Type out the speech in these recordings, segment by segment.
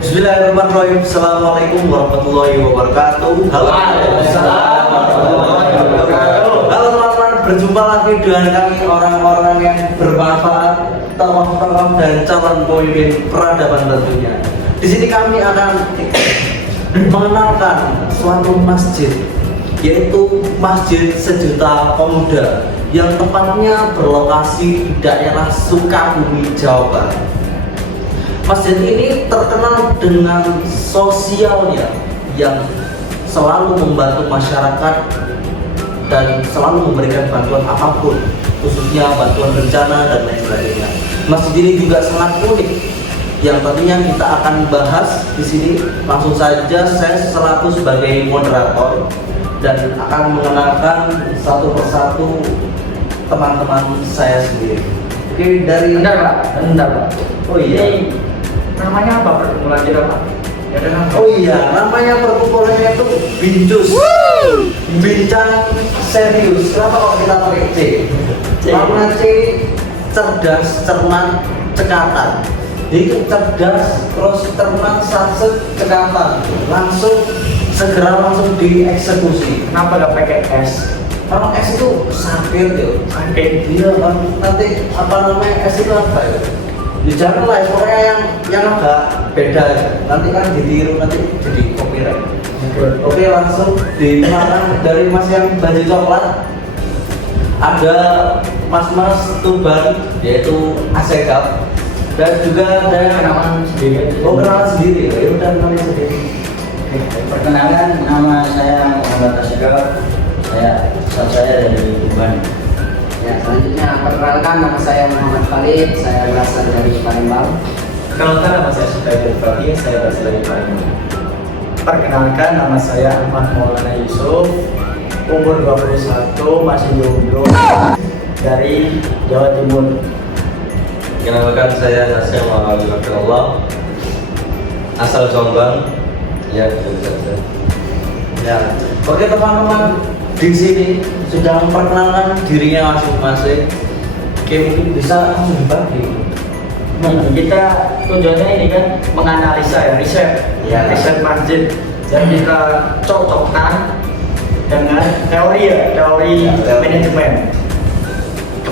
Bismillahirrahmanirrahim. Assalamualaikum warahmatullahi wabarakatuh. Halo. Waalaikumsalam warahmatullahi wabarakatuh. Halo teman-teman, berjumpa lagi dengan kami orang-orang yang bermanfaat, tokoh-tokoh dan calon pemimpin peradaban tentunya. Di sini kami akan mengenalkan suatu masjid, yaitu Masjid Sejuta Pemuda yang tepatnya berlokasi di daerah Sukabumi, Jawa Barat. Masjid ini terkenal dengan sosialnya yang selalu membantu masyarakat dan selalu memberikan bantuan apapun, khususnya bantuan bencana dan lain sebagainya. Masjid ini juga sangat unik yang tentunya kita akan bahas di sini. Langsung saja saya selaku sebagai moderator dan akan mengenalkan satu persatu teman-teman saya sendiri. Oke, dari Bentar Pak. Oh iya. Namanya apa perkumpulan kita Pak? Ya dengan Oh iya, namanya perkumpulannya itu Binjus. Bincang serius. Kenapa kok kita pakai C? Karena C cerdas, cermat, cekatan. Jadi cerdas, terus cermat, satset, cekatan. Langsung dieksekusi. Kenapa gak pakai S? Kalau S itu sakit ya. Sakit. Iya kan, nanti apa namanya S itu apa ya? Jangan lah, pokoknya yang agak beda ya. Nanti kan ditiru, nanti jadi copyright. Oke, langsung dikenalkan dari mas yang baju coklat. Ada mas-mas Tuban, yaitu Asegaf. Dan juga ada Kenalan sendiri. oh kenalan sendiri, ya udah kenalin sendiri. Perkenalkan, nama saya Muhammad Asegaf. Saya dari Tuban. Ya, selanjutnya perkenalkan, nama saya Muhammad Khalid, saya berasal dari Palembang. Perkenalkan, nama saya Sukairul Fahri, saya berasal dari Palembang. Perkenalkan, nama saya Ahmad Maulana Yusuf, umur 21, masih jomblo, dari Jawa Timur. Kenalkan, saya Nasir Muhammad Abdullah, asal Jombang. Ya, itu saja. Ya, oke teman-teman, di sini sudah memperkenalkan dirinya masing-masing. Oke, mungkin bisa langsung dibagi. Kita tujuannya ini kan menganalisa ya, riset masjid dan kita cocokkan dengan teori manajemen.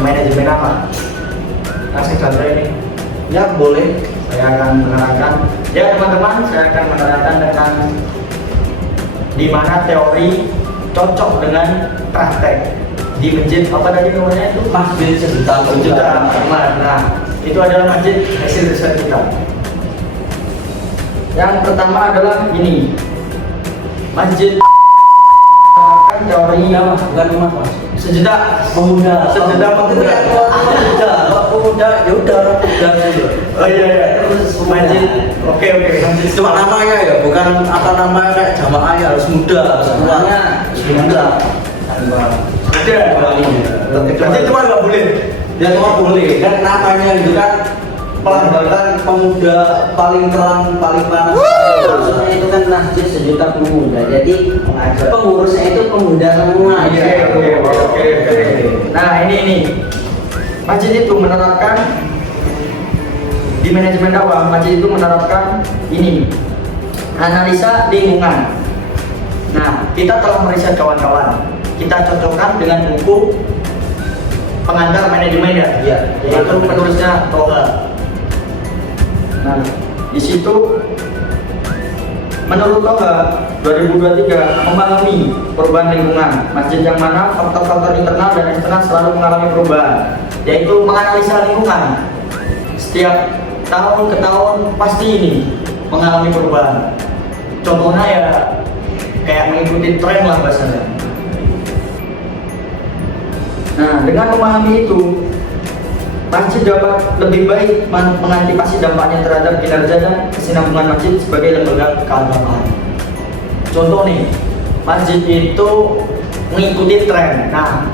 Manajemen apa? Kasih contoh ini. Ya boleh. Saya akan menerangkan, ya teman-teman, saya akan menerangkan tentang di mana teori cocok dengan praktek di masjid apa tadi namanya itu? Masjid Sejuta Sejuta Pemuda. Nah, itu adalah masjid hasil riset kita. Yang pertama adalah ini, masjid kan teori bukan rumah mas. Sejuta Pemuda. Sejuta Pemuda. Pemuda. Pemuda. Ya udah pemuda dulu. Oh iya. Terus Masjid. Oke. Masjid Cuma namanya ya, bukan apa namanya kayak jamaah ya, harus muda, harus tua. Muda. Ada. Masjid cuma nggak boleh. Ya cuma boleh. Dan namanya itu kan pelambatan pemuda paling terang, paling panas. Maksudnya itu kan Masjid Sejuta Pemuda, jadi pengurusnya itu pemuda semua. Oke. Nah ini masjid itu menerapkan di manajemen dakwah. Masjid itu menerapkan ini analisa lingkungan. Nah, kita telah meriset kawan-kawan. Kita cocokkan dengan buku pengantar manajemen ya, yaitu penulisnya Toha. Nah, di situ menurut Toha 2023 memahami perubahan lingkungan masjid yang mana faktor-faktor internal dan eksternal selalu mengalami perubahan, yaitu menganalisa lingkungan setiap tahun ke tahun pasti ini mengalami perubahan. Contohnya ya kayak mengikuti tren lah bahasanya. Nah, dengan memahami itu, masjid dapat lebih baik mengantisipasi dampaknya terhadap kinerja dan kesinambungan masjid sebagai lembaga keagamaan. Contoh nih, masjid itu mengikuti tren. Nah,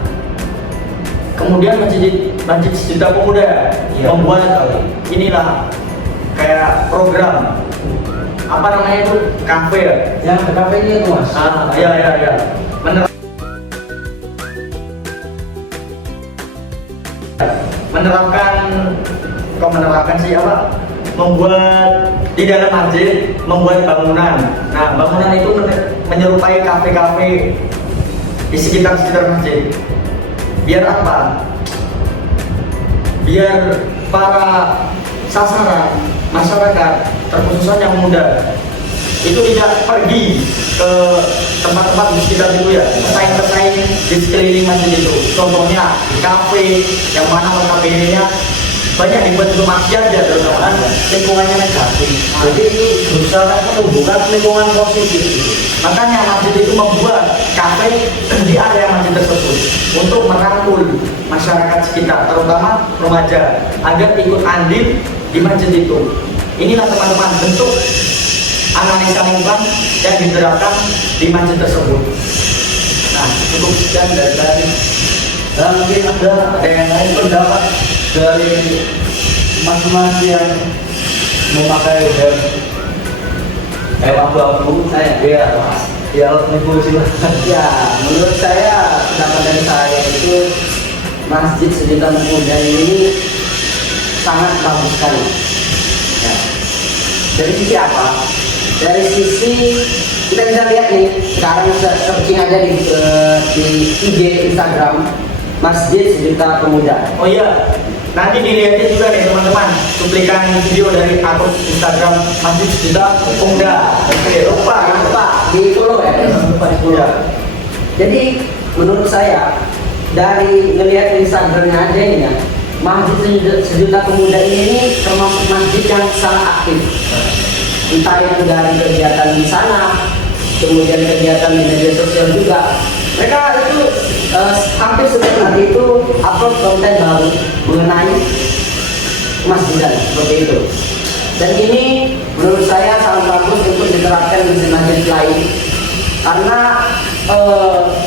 kemudian masjid Sejuta Pemuda membuat inilah kayak program apa namanya itu, kafe ya? Yang ada kafenya itu mas. Iya. menerapkan sih apa, membuat di dalam masjid membuat bangunan. Nah, bangunan itu menyerupai kafe-kafe di sekitar masjid. Biar apa? Biar para sasaran masyarakat, terkhususnya yang muda, itu tidak pergi ke tempat-tempat di sekitar itu ya, pesaing-pesaing di sekeliling masjid itu. Contohnya di kafe, yang mana notabene-nya banyak dibuat untuk maksiat ya, terutama lingkungannya negatif. Jadi itu berusaha menumbuhkan lingkungan positif. makanya masjid itu membuat kafe di area masjid tersebut untuk merangkul masyarakat sekitar, terutama remaja, agar ikut andil di masjid itu. Inilah teman-teman bentuk analisa lingkungan yang diterapkan di masjid tersebut. Nah, cukup sekian dari tadi. Dan mungkin ada yang lain pendapat dari mas-mas yang memakai helm abu-abu. Saya. Ya nipu silahkan. Ya, menurut saya pendapat dari saya itu Masjid Sejuta Pemuda ini sangat bagus sekali. Ya. Dari sisi apa? Dari sisi kita bisa lihat nih, sekarang searching aja di IG Instagram Masjid Sejuta Pemuda. Oh iya, nanti dilihatin juga nih teman-teman cuplikan video dari akun Instagram Masjid Sejuta Pemuda. Oke, lupa kan? Lupa di follow ya, lupa di follow. Iya. Jadi menurut saya dari ngelihat Instagramnya aja ini ya, Masjid Sejuta Pemuda ini termasuk masjid yang sangat aktif. Entah itu dari kegiatan di sana, kemudian kegiatan di media sosial juga. Mereka itu hampir setiap hari itu upload konten baru mengenai masjidan seperti itu. Dan ini menurut saya sangat bagus untuk diterapkan di masjid lain, karena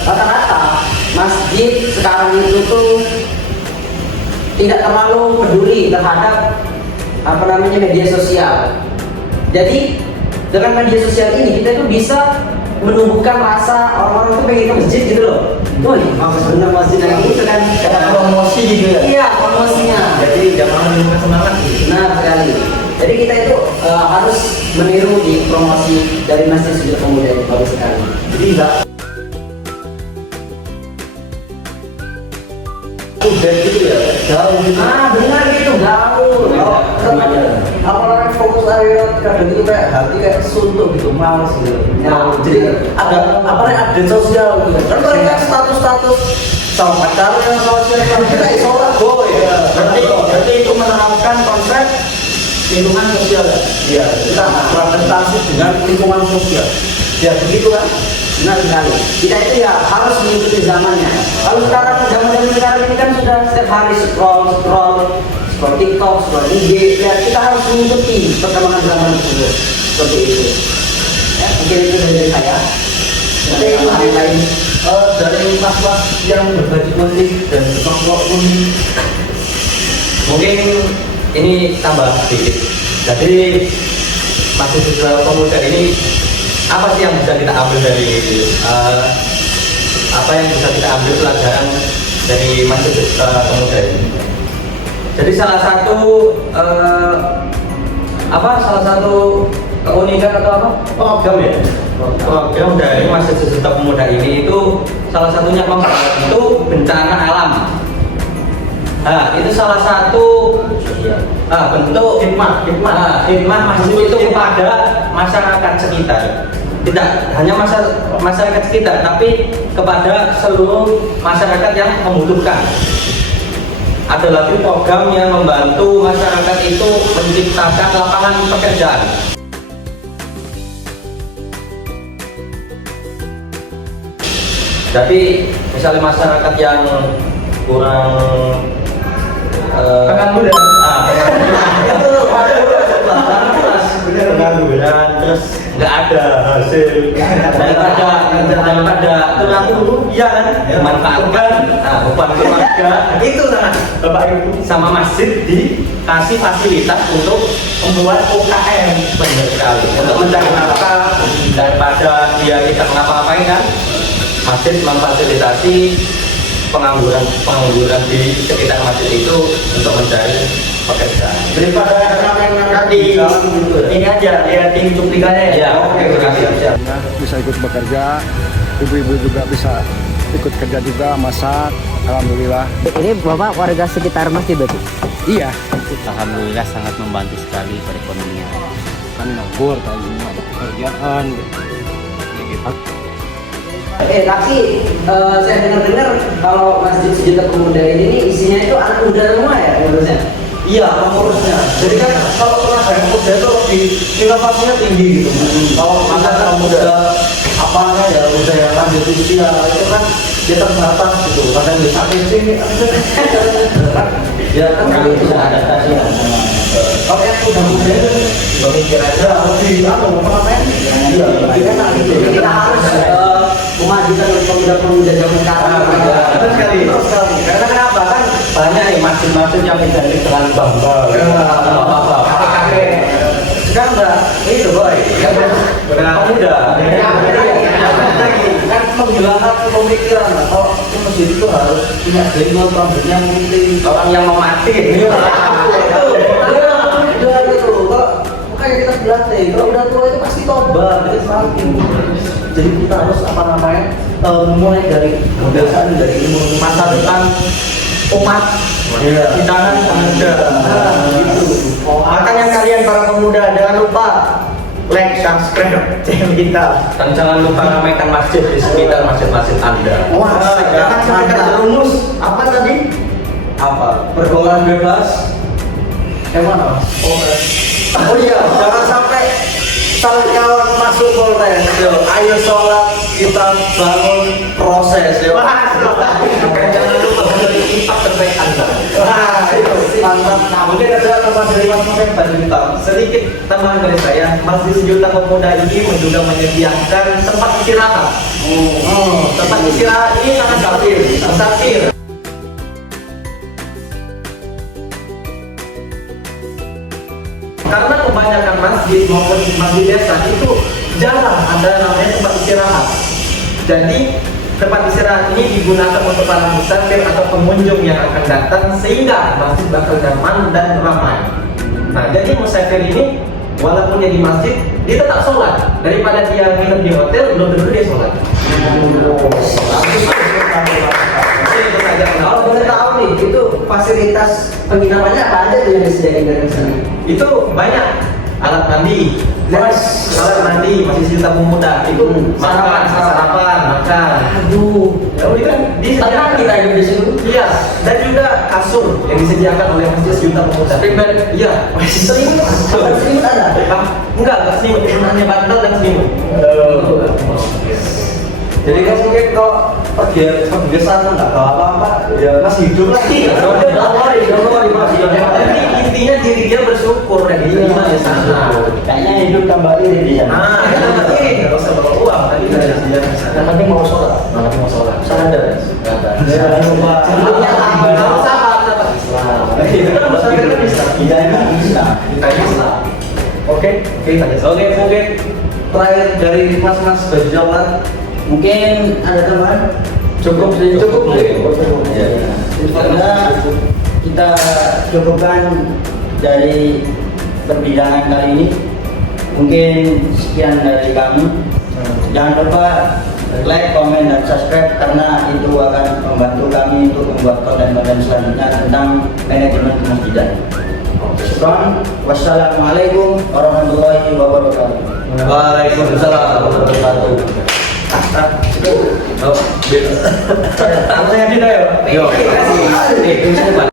rata-rata masjid sekarang itu tuh tidak terlalu peduli terhadap media sosial. Jadi dengan media sosial ini kita tuh bisa menumbuhkan rasa orang-orang tuh pengen ke masjid gitu loh. Wih, bagus bener masjid yang itu kan Kayak promosi gitu ya. iya, promosinya. Jadi jangan menimbulkan semangat gitu. Benar sekali. Jadi kita itu harus meniru di promosi dari Masjid Sejuta Pemuda itu, bagus sekali. Jadi enggak udah gitu ya, jauh gitu. Benar gitu, gaul. Apalagi fokus area kadang itu kayak hati kayak suntuk gitu, males gitu. Ya. Jadi ada ada sosial gitu. Kan mereka status sama pacarnya sosial kita isolat boy. Berarti itu menerapkan konsep lingkungan sosial ya. Iya, kita beradaptasi dengan lingkungan sosial. Ya begitu kan? Benar sekali. Kita itu ya harus mengikuti zamannya. Kalau sekarang zaman sekarang ini kan sudah setiap hari scroll TikTok, scroll IG, ya kita harus mengikuti perkembangan zaman tersebut. Seperti itu. Ya, mungkin itu dari saya. Ada yang lain. Dari mas-mas yang berbaju putih dan berkelompok kuning, Mungkin ini tambah sedikit. Jadi Masjid Sejuta Pemuda ini apa sih yang bisa kita ambil dari apa yang bisa kita ambil pelajaran dari Masjid Sejuta Pemuda ini? Jadi salah satu keunikan atau apa? Program ya. Program dari Masjid Sejuta Pemuda ini itu salah satunya membantu bencana alam. Nah, itu salah satu bentuk hikmah masjid itu kepada masyarakat sekitar. Tidak hanya masyarakat sekitar, tapi kepada seluruh masyarakat yang membutuhkan. Ada lagi program yang membantu masyarakat itu menciptakan lapangan pekerjaan. Jadi misalnya masyarakat yang kurang Pengangguran. Pengangguran, terus nggak ada hasil, daripada tulang punggung, iya kan, manfaatkan, beban keluarga itu Bapak Ibu sama masjid dikasih fasilitas untuk membuat UKM, benar sekali, untuk mencari nafkah daripada dia kita ngapa-ngapain kan, masjid memfasilitasi pengangguran di sekitar masjid itu untuk mencari pekerjaan. Daripada Nanti ini aja liatin cuplikannya ya. Ya, oke, terima kasih. Siap. Bisa ikut bekerja, ibu-ibu juga bisa ikut kerja juga, masak, alhamdulillah. Ini Bapak warga sekitar masjid berarti? Iya, Alhamdulillah sangat membantu sekali perekonomian. kan nganggur kalau ini ada pekerjaan. Gitu. Tapi saya dengar-dengar kalau Masjid Sejuta Pemuda ini nih, isinya itu anak muda semua ya menurutnya? Iya, pengurusnya. Jadi kan kalau tenaga yang muda itu lebih inovasinya tinggi gitu. Kalau misalkan muda apanya ya udah yang lanjut usia itu kan dia terbatas gitu. Kadang bisa di sini, ya kan Kami bisa adaptasi ya sama kalau yang udah muda itu pemikir aja. ya lebih apa namanya? Iya, lebih enak gitu. Jadi kita harus memajukan pemuda-pemuda zaman sekarang. Betul sekali. Betul sekali. Karena kenapa kan banyak nih masjid-masjid yang identik dengan bangga. Kakek-kakek. Sekarang udah itu boy, kan udah pemuda. Kan menghilangkan pemikiran. Kalau di masjid itu harus punya jenggot, rambutnya putih. Orang yang mau mati. Iya, gitu. Kalau makanya kita berlatih, kalau udah tua itu pasti tobat, itu semakin. Jadi kita harus apa namanya mulai dari kebiasaan dari ilmu Masa depan umat Iya. di tangan pemuda. Gitu. Makanya kalian para pemuda jangan lupa like, subscribe channel kita. Dan jangan lupa ramaikan masjid di sekitar masjid-masjid Anda. Wah, Jangan sampai terjerumus. Apa tadi? apa? Pergaulan bebas. Yang mana? Mas? Oh iya, jangan sampai saling kawan masuk Polres. Yo, ayo sholat kita bangun proses. Yo. Dan jangan lupa menjadi impak terbaik Anda. Wah, itu mantap. Nah, mungkin ada tambahan dari Mas Mungkin Pak Juta. Sedikit tambahan dari saya, Masjid Sejuta Pemuda ini juga menyediakan tempat istirahat. Tempat istirahat ini sangat saktir. Karena kebanyakan masjid maupun masjid desa itu jarang ada namanya tempat istirahat. Jadi tempat istirahat ini digunakan untuk para musafir atau pengunjung yang akan datang sehingga masjid bakal nyaman dan ramai. Nah, jadi musafir ini walaupun dia di masjid, dia tetap sholat daripada dia nginep di hotel, belum tentu dia sholat. Kalau boleh tahu nih, itu fasilitas penginapannya apa aja tuh yang disediakan dari sana? Itu banyak alat mandi, alat mandi masih Sejuta Pemuda itu makan, sarapan, makan. Aduh, Ya udah kan tenang kita hidup di situ. Iya, dan juga kasur yang disediakan oleh Masjid Sejuta Pemuda. Iya, Selimut, apa selimut ada? enggak selimut, hanya bantal dan selimut. Jadi kan mungkin kalau pergi ke sana nggak bawa apa-apa, ya masih hidup lagi. Don't worry, Tapi intinya diri dia bersyukur dan diterima di sana. Kayaknya hidup tambah iri di sana. Nah, itu nggak ini, nggak usah bawa uang, tapi udah disediakan di sana. Yang penting mau sholat. Malah mau sholat. Sadar. Jangan lupa. Sebelumnya Sabar. Itu kan musafir kan Islam. Kita ini Islam. Kita Islam. Oke. Oke, mungkin terakhir dari Mas Baju Coklat, Mungkin ada teman Cukup sih. Ya. Karena kita cukupkan dari perbincangan kali ini. Mungkin sekian dari kami. Jangan lupa like, komen, dan subscribe karena itu akan membantu kami untuk membuat konten-konten selanjutnya tentang manajemen kemasjidan. Syukran. Wassalamualaikum warahmatullahi wabarakatuh. Waalaikumsalam warahmatullahi wabarakatuh. Oh, beda. Saya tidak ya. Yo.